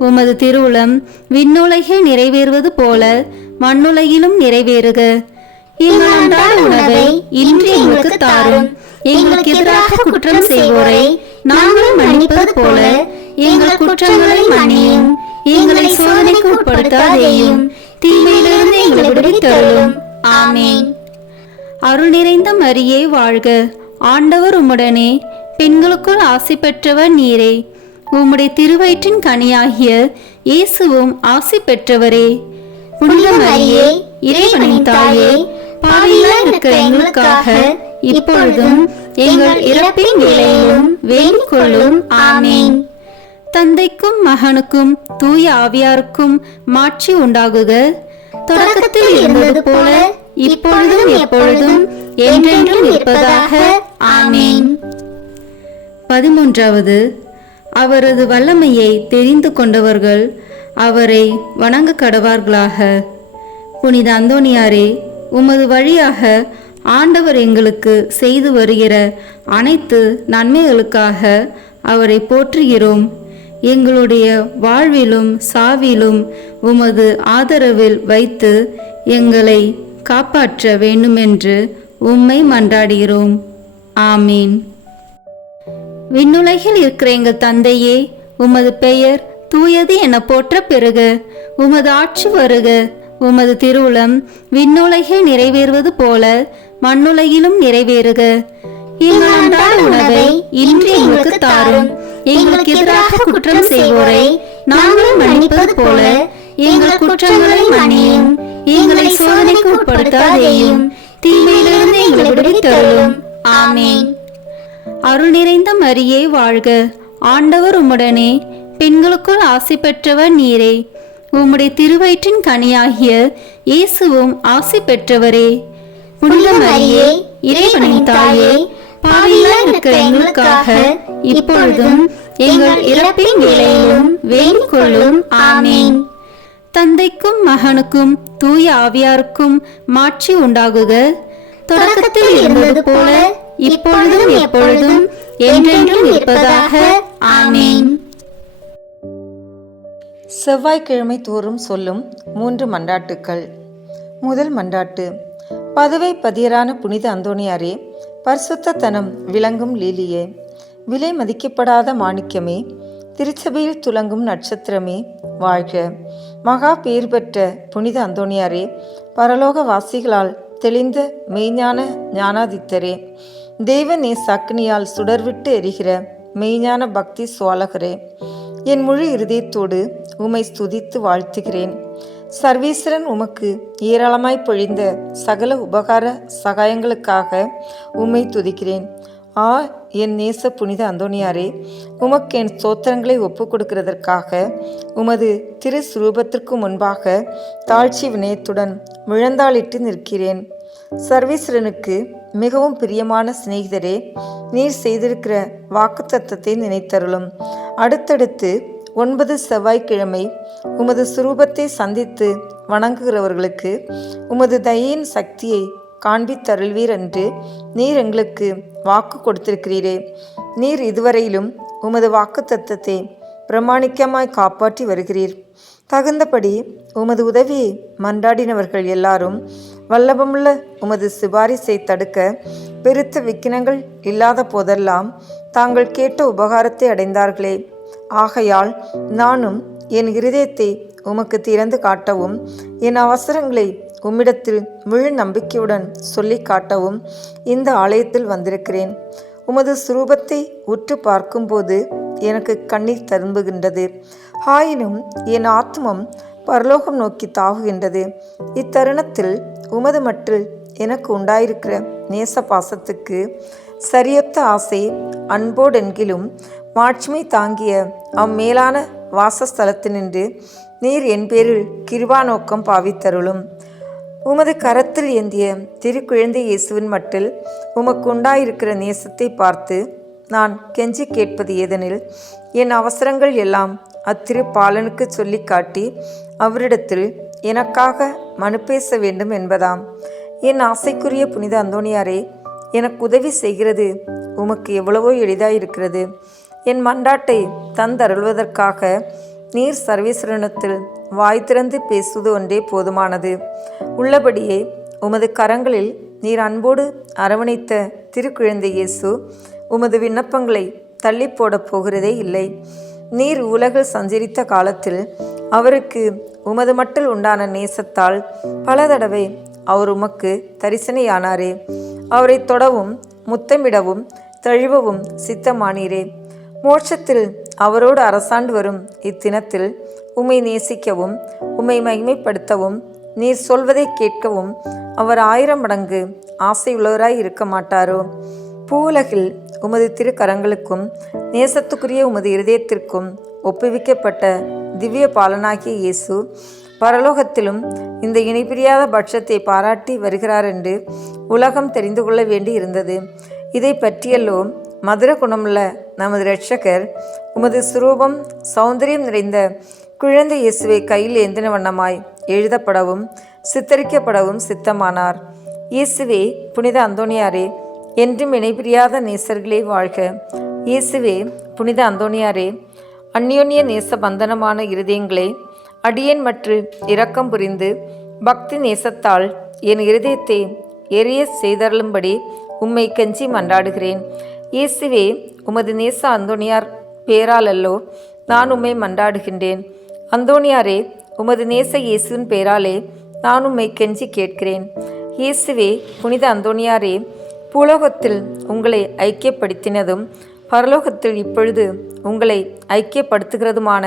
உமது திருவுளம் விண்ணுலகில் நிறைவேறுவது போல மண்ணுலகிலும் நிறைவேறுக. எங்கள் அன்றாட உணவை இன்று எங்களுக்கு தாரும். எங்களுக்கு எதிராக குற்றம் செய்வோரை நாங்கள் மன்னிப்பது போல எங்கள் குற்றங்களை மன்னியும். எங்களை சோதனைக்கு உட்படுத்தாதேயும், தீமையிலிருந்து எங்களை விடுவித்தருளும். ஆமென். அருள் நிறைந்த மரியே வாழ்க, ஆண்டவர் உம்முடனே, பெண்களுக்குள் ஆசி பெற்றவர் நீரே. உம்முடைய திருவயிற்றின் கனியாகிய இயேசுவும் ஆசி பெற்றவரே. புனித மரியே, இறைவனின் தாயே, பாவிகளாய் இருக்கிற எங்களுக்காக இப்பொழுதும் எங்கள் இறப்பின் வேளையிலும் வேண்டிக் கொள்ளும். ஆமென். தந்தைக்கும் மகனுக்கும் தூய ஆவியாருக்கும் மாட்சி உண்டாகுக, தொடக்கத்தில் இருந்தது போல இப்பொழுதும் எப்பொழுதும் என்றென்றும் இருப்பதாக. ஆமென். 13. அவரது வல்லமையை தெரிந்து கொண்டவர்கள் அவரை வணங்க கடவார்களாக. புனித அந்தோனியாரே, உமது வழியாக ஆண்டவர் எங்களுக்கு செய்து வருகிற அனைத்து நன்மைகளுக்காக அவரை போற்றுகிறோம். எங்களுடைய வாழ்விலும் சாவிலும் உமது ஆதரவில் வைத்து எங்களை காப்பாற்ற வேண்டுமென்று உம்மை மன்றாடுகிறோம். ஆமீன். விண்ணுலகில் இருக்கிற எங்கள் தந்தையே, உமது பெயர் தூயது என போற்ற பெறுக. உமது ஆட்சி வருக. உமது திருவுளம் விண்ணுலகில் நிறைவேறுவது போல மண்ணுலகிலும் நிறைவேறுக. எங்கள் அன்றாட உணவை இன்று எங்களுக்கு தாரும். எங்களுக்கு எதிராக குற்றம் செய்வோரை நாங்கள் மன்னிப்பது போல எங்கள் குற்றங்களை மன்னியும். எங்களை சோதனைக்கு உட்படுத்தாதேயும், தீமையிலிருந்து எங்களை விடுவித்தருளும். ஆமென். அருள் நிறைந்த மரியே வாழ்க, ஆண்டவர் உம்முடனே, பெண்களுக்குள் ஆசி பெற்றவர் நீரே. உம்முடைய திருவயிற்றின் கனியாகிய இயேசுவும் ஆசி பெற்றவரே. புனித மரியே, இறைவனின் தாயே, பாவிகளாய் இருக்கிற எங்களுக்காக இப்பொழுதும் எங்கள் இறப்பின் வேளையிலும் வேண்டிக் கொள்ளும். ஆமென். தந்தைக்கும் மகனுக்கும் தூய ஆவியாருக்கும் மாட்சி உண்டாகுக, தொடக்கத்தில் இருந்தது போல இப்பொழுதும் எப்பொழுதும் என்றென்றும் இருப்பதாக. ஆமென். செவ்வாய்க்கிழமை தோறும் சொல்லும் 3 மன்றாட்டுக்கள். முதல் மன்றாட்டு. பதுவை பதியரான புனித அந்தோணியாரே, பரிசுத்தத்தனம் விளங்கும் லீலியே, விலை மதிக்கப்படாத மாணிக்கமே, திருச்சபையில் துலங்கும் நட்சத்திரமே, வாழ்க. மகா பேர் பெற்ற புனித அந்தோணியாரே, பரலோக வாசிகளால் தெளிந்த மெய்ஞான ஞானாதித்தரே, தெய்வ நேசாக்கினியால் சுடர்விட்டு எரிகிற மெய்ஞான பக்தி சுவாலகரே, என் முழு இருதயத்தோடு உம்மை ஸ்துதித்து வாழ்த்துகிறேன். சர்வேஸ்வரன் உமக்கு ஏராளமாய் பொழிந்த சகல உபகார சகாயங்களுக்காக உம்மை துதிக்கிறேன். என் நேச புனித அந்தோணியாரே, உமக்கு என் ஸ்தோத்திரங்களை ஒப்புக் கொடுக்கிறதற்காக உமது திரு சுரூபத்திற்கு முன்பாக தாழ்ச்சி வினயத்துடன் முழந்தாளிட்டு நிற்கிறேன். சர்வேஸ்வரனுக்கு மிகவும் பிரியமான சிநேகிதரே, நீர் செய்திருக்கிற வாக்குத்தத்தத்தை நினைத்தருளும். அடுத்தடுத்து 9 செவ்வாய்க்கிழமை உமது சுரூபத்தை சந்தித்து வணங்குகிறவர்களுக்கு உமது தயையின் சக்தியை காண்பித்தருள்வீர் என்று நீர் எங்களுக்கு வாக்கு கொடுத்திருக்கிறீரே. நீர் இதுவரையிலும் உமது வாக்குத்தத்தத்தை பிரமாணிக்கமாய் காப்பாற்றி வருகிறீர். தகுந்தபடி உமது உதவியை மன்றாடினவர்கள் எல்லாரும் வல்லபமுள்ள உமது சிபாரிசை தடுக்க பெருத்த விக்கினங்கள் இல்லாத போதெல்லாம் தாங்கள் கேட்ட உபகாரத்தை அடைந்தார்களே. ஆகையால் நானும் என் இருதயத்தை உமக்கு திறந்து காட்டவும் என் அவசரங்களை உம்மிடத்தில் முழு நம்பிக்கையுடன் சொல்லி காட்டவும் இந்த ஆலயத்தில் வந்திருக்கிறேன். உமது சுரூபத்தை உற்று பார்க்கும்போது எனக்கு கண்ணீர் தரும்புகின்றது. ஆயினும் என் ஆத்மம் பரலோகம் நோக்கி தாவுகின்றது. இத்தருணத்தில் உமது மட்டில் எனக்கு உண்டாயிருக்கிற நேச பாசத்துக்கு சரியொத்த ஆசை அன்போடென்கிலும் மாட்சிமை தாங்கிய அம்மேலான வாசஸ்தலத்தினின்று நீர் என் பேரில் கிருபா நோக்கம் பாவித்தருளும். உமது கரத்தில் ஏந்திய திருக்குழந்தை இயேசுவின் மட்டில் உமக்கு உண்டாயிருக்கிற நேசத்தை பார்த்து நான் கெஞ்சி கேட்பது ஏதெனில், என் அவசரங்கள் எல்லாம் அத்திரு பாலனுக்கு சொல்லி காட்டி அவரிடத்தில் எனக்காக மனு பேச வேண்டும் என்பதாம். என் ஆசைக்குரிய புனித அந்தோணியாரே, எனக்கு உதவி செய்கிறது உமக்கு எவ்வளவோ எளிதாயிருக்கிறது. என் மன்றாட்டை தந்தருள்வதற்காக நீர் சர்வேஸ்வரனத்தில் வாய் திறந்து பேசுவது ஒன்றே போதுமானது. உள்ளபடியே உமது கரங்களில் நீர் அன்போடு அரவணைத்த திருக்குழந்தை இயேசு உமது விண்ணப்பங்களை தள்ளி போடப் போகிறதே இல்லை. நீர் உலகில் சஞ்சரித்த காலத்தில் அவருக்கு உமது மட்டில் உண்டான நேசத்தால் பல தடவை அவர் உமக்கு தரிசனையானாரே. அவரை தொடவும் முத்தமிடவும் தழுவவும் சித்தமானீரே. மோட்சத்தில் அவரோடு அரசாண்டு வரும் இத்தினத்தில் உம்மை நேசிக்கவும் உம்மை மகிமைப்படுத்தவும் நீர் சொல்வதை கேட்கவும் அவர் 1000 மடங்கு ஆசையுள்ளவராய் இருக்க மாட்டாரோ? பூவுலகில் உமது திருக்கரங்களுக்கும் நேசத்துக்குரிய உமது இருதயத்திற்கும் ஒப்புவிக்கப்பட்ட திவ்ய பாலனாகிய இயேசு பரலோகத்திலும் இந்த இணைபிரியாத பட்சத்தை பாராட்டி வருகிறார் என்று உலகம் தெரிந்து கொள்ள வேண்டி இருந்தது. இதை பற்றியல்லோ மதுர குணமுள்ள நமது இரட்சகர் உமது சுரூபம் சௌந்தரியம் நிறைந்த குழந்தை இயேசுவை கையில் ஏந்தின வண்ணமாய் எழுதப்படவும் சித்தரிக்கப்படவும் சித்தமானார். இயேசுவே புனித அந்தோணியாரே, என்றும் இணைபிரியாத நேசர்களே வாழ்க. இயேசுவே புனித அந்தோணியாரே, அந்யோன்ய நேச பந்தனமான இருதயங்களே, அடியேன் மற்றும் இரக்கம் புரிந்து பக்தி நேசத்தால் என் இருதயத்தை எரிய செய்தருளும்படி உம்மை கெஞ்சி மன்றாடுகிறேன். இயேசுவே, உமது நேச அந்தோணியார் பேராலல்லோ நான் உம்மை மன்றாடுகின்றேன். அந்தோணியாரே, உமது நேச இயேசுவின் பேராலே நான் உம்மை கெஞ்சி கேட்கிறேன். இயேசுவே புனித அந்தோணியாரே, பூலோகத்தில் உங்களை ஐக்கியப்படுத்தினதும் பரலோகத்தில் இப்பொழுது உங்களை ஐக்கியப்படுத்துகிறதுமான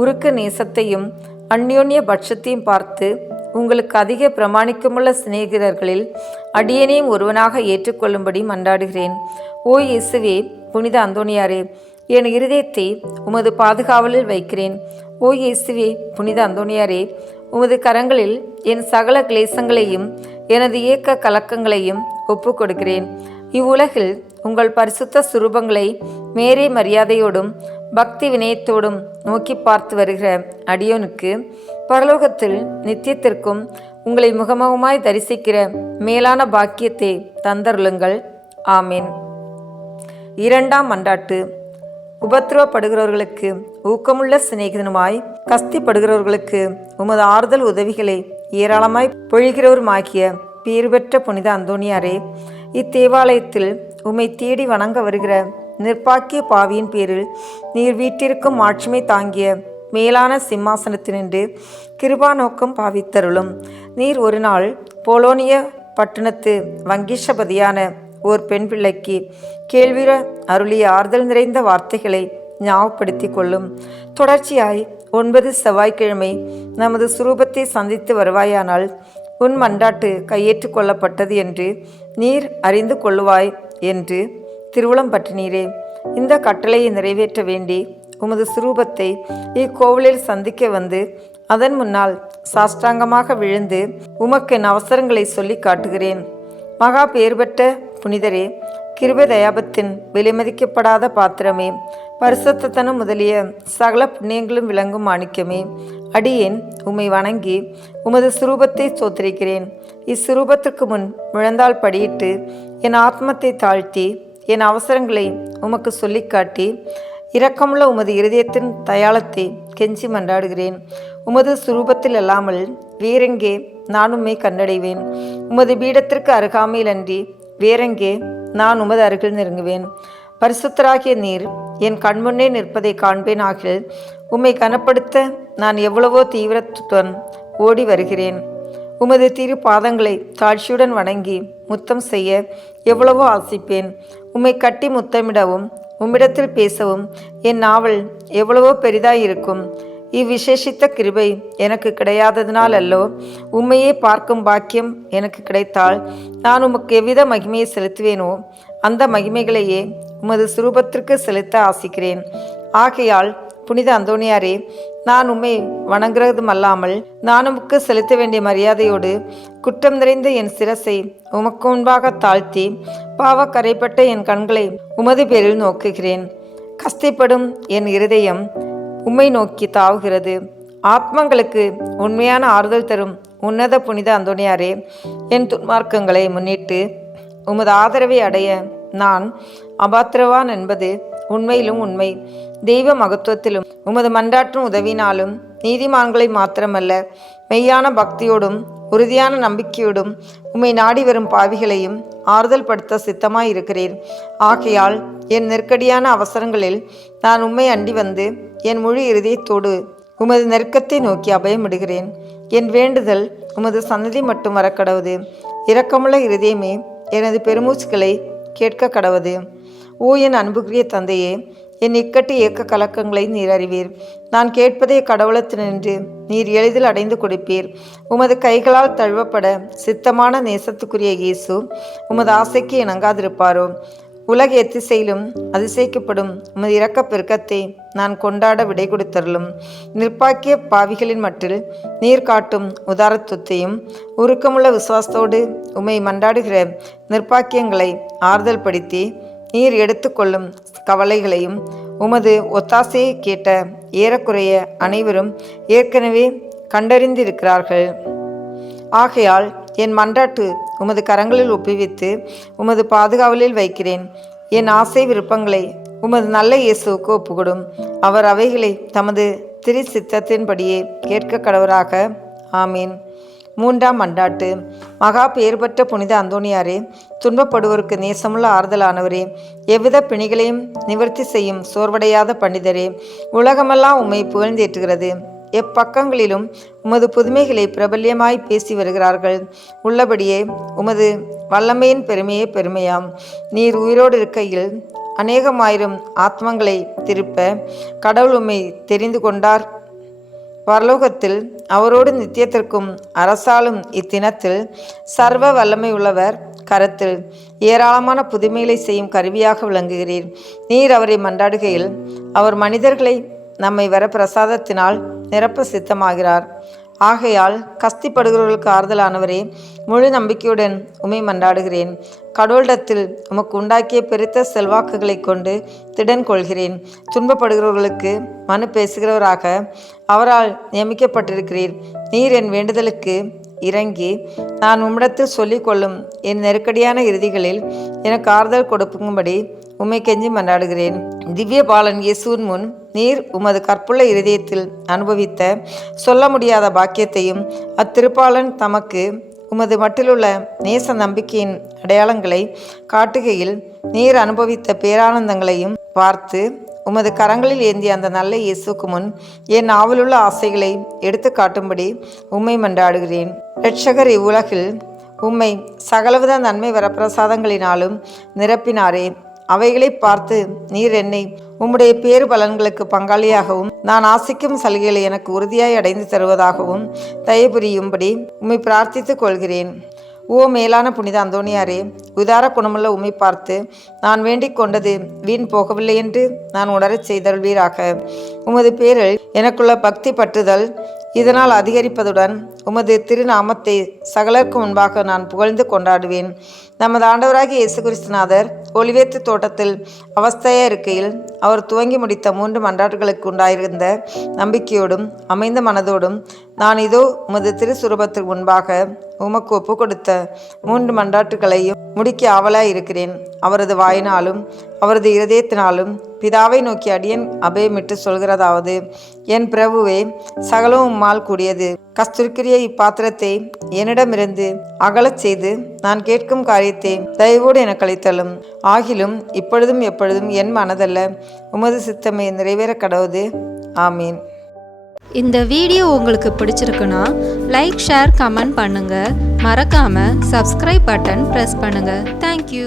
உருக்க நேசத்தையும் அந்யோன்ய பட்சத்தையும் பார்த்து உங்களுக்கு அதிக பிரமாணிக்கமுள்ள சிநேகிதர்களில் அடியேனையும் ஒருவனாக ஏற்றுக்கொள்ளும்படி மன்றாடுகிறேன். ஓ இயேசுவே புனித அந்தோணியாரே, என் இருதயத்தை உமது பாதுகாவலில் வைக்கிறேன். ஓ இயேசுவே புனித அந்தோணியாரே, உமது கரங்களில் என் சகல கிளேசங்களையும் எனது ஏக்க கலக்கங்களையும் ஒப்புக் கொடுக்கிறேன். இவ்வுலகில் உங்கள் பரிசுத்த சுரூபங்களை மேரே மரியாதையோடும் பக்தி வினயத்தோடும் நோக்கி பார்த்து வருகிற அடியோனுக்கு பரலோகத்தில் நித்தியத்திற்கும் உங்களை முகமுகமாய் தரிசிக்கிற மேலான பாக்கியத்தை தந்தருளுங்கள். ஆமீன். 2ஆம் மன்றாட்டு. உபத்திரவப்படுகிறவர்களுக்கு ஊக்கமுள்ள சிநேகிதனுமாய் கஸ்திப்படுகிறவர்களுக்கு உமது ஆறுதல் உதவிகளை ஏராளமாய் பொழிகிறவருமாகிய பேறு பெற்ற புனித அந்தோணியாரே, இத்தேவாலயத்தில் உம்மை தேடி வணங்க வருகிற நிர்பாக்கிய பாவியின் பேரில் நீர் வீட்டிற்கும் மாட்சிமை தாங்கிய மேலான சிம்மாசனத்தினின்று கிருபா நோக்கம் பாவித்தருளும். நீர் ஒரு நாள் போலோனிய பட்டணத்து வங்கீஷபதியான ஓர் பெண் பிள்ளைக்கு கேள்விர அருளிய ஆறுதல் நிறைந்த வார்த்தைகளை ஞாபகப்படுத்தி கொள்ளும். தொடர்ச்சியாய் 9 செவ்வாய்க்கிழமை நமது சுரூபத்தை சந்தித்து வருவாயானால் உன் மண்டாட்டு கையேற்று கொள்ளப்பட்டது என்று நீர் அறிந்து கொள்ளுவாய் என்று திருவுளம் பற்றினீரே. இந்த கட்டளையை நிறைவேற்ற வேண்டி உமது சுரூபத்தை இக்கோவிலில் சந்திக்க வந்து அதன் முன்னால் சாஷ்டாங்கமாக விழுந்து உமக்கு என் அவசரங்களை சொல்லி காட்டுகிறேன். மகா பேர்பெற்ற புனிதரே, கிருபை தயாபத்தின் விலைமதிக்கப்படாத பாத்திரமே, பரிசுத்தத்தனம் முதலிய சகல புண்ணியங்களும் விளங்கும் மாணிக்கமே, அடியேன் உம்மை வணங்கி உமது சுரூபத்தை சோத்திரிக்கிறேன். இச்சுரூபத்திற்கு முன் முழந்தாள் படியிட்டு என் ஆத்மத்தை தாழ்த்தி என் அவசரங்களை உமக்கு சொல்லி காட்டி இரக்கமுள்ள உமது இருதயத்தின் தயாளத்தை கெஞ்சி மன்றாடுகிறேன். உமது சுரூபத்தில் அல்லாமல் வேறெங்கே நான் உம்மை கண்டடைவேன்? உமது பீடத்திற்கு அருகாமையில் அன்றி வேறெங்கே நான் உமது அருகில் நெருங்குவேன்? பரிசுத்தராகிய நீர் என் கண்முன்னே நிற்பதை காண்பேன் ஆகில் உம்மை கனப்படுத்த நான் எவ்வளவோ தீவிரத்துடன் ஓடி வருகிறேன். உமது திரு பாதங்களை தாழ்ச்சியுடன் வணங்கி முத்தம் செய்ய எவ்வளவோ ஆசிப்பேன். உம்மை கட்டி முத்தமிடவும் உம்மிடத்தில் பேசவும் என் நாவல் எவ்வளவோ பெரிதாயிருக்கும். இவ்விசேஷித்த கிருபை எனக்கு கிடையாததினால் அல்லோ, உம்மையே பார்க்கும் பாக்கியம் எனக்கு கிடைத்தால் நான் உமக்கு எவ்வித மகிமையை செலுத்துவேனோ அந்த மகிமைகளையே உமது சுரூபத்திற்கு செலுத்த ஆசிக்கிறேன். ஆகையால் புனித அந்தோணியாரே, நான் உம்மை வணங்குறதுமல்லாமல் நான் உமக்கு செலுத்த வேண்டிய மரியாதையோடு குற்றம் நிறைந்த என் சிரசை உமக்கு முன்பாக தாழ்த்தி பாவ கரைப்பட்ட என் கண்களை உமது பேரில் நோக்குகிறேன். கஷ்டப்படும் என் இருதயம் உம்மை நோக்கி தாவுகிறது. ஆத்மங்களுக்கு உண்மையான ஆறுதல் தரும் உன்னத புனித அந்தோணியாரே, என் துன்மார்க்கங்களை முன்னிட்டு உமது ஆதரவை அடைய நான் அபாத்திரவான் என்பது உண்மையிலும் உண்மை. தெய்வ மகத்துவத்திலும் உமது மன்றாற்றும் உதவினாலும் நீதிமான்களை மாத்திரமல்ல, மெய்யான பக்தியோடும் உறுதியான நம்பிக்கையோடும் உம்மை நாடி வரும் பாவிகளையும் ஆறுதல் படுத்த சித்தமாயிருக்கிறேன். ஆகையால் என் நெருக்கடியான அவசரங்களில் நான் உம்மை அண்டி வந்து என் முழு இருதயத்தோடு உமது நெருக்கத்தை நோக்கி அபயமிடுகிறேன். என் வேண்டுதல் உமது சன்னதி மட்டும் வரக்கடவுது. இரக்கமுள்ள இருதயமே, எனது பெருமூச்சுக்களை கேட்க கடவுது. ஓ என் அன்புக்குரிய தந்தையே, என் இக்கட்டு ஏக்க கலக்கங்களை நீர் அறிவீர். நான் கேட்பதை கடவுளத்தினின்று நீர் எளிதில் அடைந்து கொடுப்பீர். உமது கைகளால் தழுவப்பட சித்தமான நேசத்துக்குரிய இயேசு உமது ஆசைக்கு இணங்காதிருப்பாரோ? உலக எத்திசையிலும் அதிசயிக்கப்படும் உமது இரக்க பெருக்கத்தை நான் கொண்டாட விடை கொடுத்தருளும். நிர்பாக்கிய பாவிகளின் மட்டில் நீர் காட்டும் உதாரத்துவத்தையும் உருக்கமுள்ள விசுவாசத்தோடு உம்மை மன்றாடுகிற நிர்பாக்கியங்களை ஆறுதல் படுத்தி நீர் எடுத்துக்கொள்ளும் கவலைகளையும் உமது ஒத்தாசையை கேட்ட ஏறக்குறைய அனைவரும் ஏற்கனவே கண்டறிந்திருக்கிறார்கள். ஆகையால் என் மன்றாட்டு உமது கரங்களில் ஒப்புவித்து உமது பாதுகாவலில் வைக்கிறேன். என் ஆசை விருப்பங்களை உமது நல்ல இயேசுவுக்கு ஒப்புக்கொடும். அவர் அவைகளை தமது திரு சித்தத்தின்படியே கேட்க கடவராக. ஆமீன். 3ஆம் மன்றாட்டு. மகா பேர்பற்ற புனித அந்தோணியாரே, துன்பப்படுவோருக்கு நேசமுள்ள ஆறுதலானவரே, எவ்வித பிணிகளையும் நிவர்த்தி செய்யும் சோர்வடையாத பண்டிதரே, உலகமெல்லாம் உம்மை புகழ்ந்தேற்றுகிறது. எப்பக்கங்களிலும் உமது புதுமைகளை பிரபல்யமாய் பேசி வருகிறார்கள். உள்ளபடியே உமது வல்லமையின் பெருமையே பெருமையாம். நீர் உயிரோடு இருக்கையில் அநேகமாயிரம் ஆத்மங்களை திருப்ப கடவுள் உம்மை தெரிந்து கொண்டார். பரலோகத்தில் அவரோடு நித்தியத்திற்கும் அரசாலும் இத்தினத்தில் சர்வ வல்லமை உள்ளவர் கரத்தில் ஏராளமான புதுமைகளை செய்யும் கருவியாக விளங்குகிறீர். நீர் அவரை மன்றாடுகையில் அவர் மனிதர்களை நம்மை வர பிரசாதத்தினால் நிரப்ப சித்தமாகிறார். ஆகையால் கஸ்திப்படுகிறவர்களுக்கு ஆறுதலானவரே, முழு நம்பிக்கையுடன் உம்மை மன்றாடுகிறேன். கடவுளிடத்தில் உமக்கு உண்டாக்கிய பெருத்த செல்வாக்குகளை கொண்டு திடன் கொள்கிறேன். துன்பப்படுகிறவர்களுக்கு மனு பேசுகிறவராக அவரால் நியமிக்கப்பட்டிருக்கிறீர். நீர் என் வேண்டுதலுக்கு இறங்கி நான் உம்மிடத்தில் சொல்லிக் கொள்ளும் என் நெருக்கடியான இறுதிகளில் எனக்கு ஆறுதல் கொடுக்கும்படி உம்மை கெஞ்சி மன்றாடுகிறேன். திவ்ய பாலன் இயேசுவின் முன் நீர் உமது கற்புள்ள இருதயத்தில் அனுபவித்த சொல்ல முடியாத பாக்கியத்தையும் அத்திருப்பாளன் தமக்கு உமது மட்டிலுள்ள நேச நம்பிக்கையின் அடையாளங்களை காட்டுகையில் நீர் அனுபவித்த பேரானந்தங்களையும் பார்த்து உமது கரங்களில் ஏந்திய அந்த நல்ல இயேசுக்கு முன் என் ஆவலுள்ள ஆசைகளை எடுத்து காட்டும்படி உம்மை மன்றாடுகிறேன். இரட்சகர் இவ்வுலகில் உம்மை சகலவித நன்மை வரப்பிரசாதங்களினாலும் நிரப்பினாரே. அவைகளை பார்த்து நீர் என்னை உம்முடைய பேறு பலன்களுக்கு பங்காளியாகவும் நான் ஆசிக்கும் சலுகைகளை எனக்கு உறுதியாய் அடைந்து தருவதாகவும் தயபுரியும்படி உம்மை பிரார்த்தித்துக் கொள்கிறேன். ஓ மேலான புனித அந்தோணியாரே, உதார குணமுள்ள உம்மை பார்த்து நான் வேண்டிக் கொண்டது வீண் போகவில்லை என்று நான் உணரச் செய்தல்வீராக. உமது பேரில் எனக்குள்ள பக்தி பற்றுதல் இதனால் அதிகரிப்பதுடன் உமது திருநாமத்தை சகலருக்கு முன்பாக நான் புகழ்ந்து கொண்டாடுவேன். நமது ஆண்டவராகிய இயேசு கிறிஸ்துநாதர் ஒலிவேத்து தோட்டத்தில் அவஸ்தையாக இருக்கையில் அவர் துவங்கி முடித்த 3 மன்றாட்டுகளுக்கு உண்டாயிருந்த நம்பிக்கையோடும் அமைந்த மனதோடும் நான் இதோ உமது திருசுரூபத்திற்கு முன்பாக உமக்கு ஒப்பு கொடுத்த 3 மன்றாட்டுகளையும் முடிக்க ஆவலாய் இருக்கிறேன். அவரது வாயினாலும் அவரது இருதயத்தினாலும் பிதாவை நோக்கி அடியேன் அபயமிட்டு சொல்கிறதாவது: என் பிரபுவே, சகலவும் உம்மால் கூடியது. கஸ்தூரிக்குரிய இப்பாத்திரத்தை என்னிடமிருந்து அகலச் செய்து நான் கேட்கும் காரியத்தை தயவோடு எனக்கு அளித்தலும். ஆகிலும் இப்பொழுதும் எப்பொழுதும் என் மனதல்ல, உமது சித்தமே நிறைவேற கடவுது. ஆமீன். இந்த வீடியோ உங்களுக்கு பிடிச்சிருக்குன்னா லைக், ஷேர், கமெண்ட் பண்ணுங்கள். மறக்காமல் சப்ஸ்கிரைப் பட்டன் ப்ரெஸ் பண்ணுங்கள். தேங்க்யூ.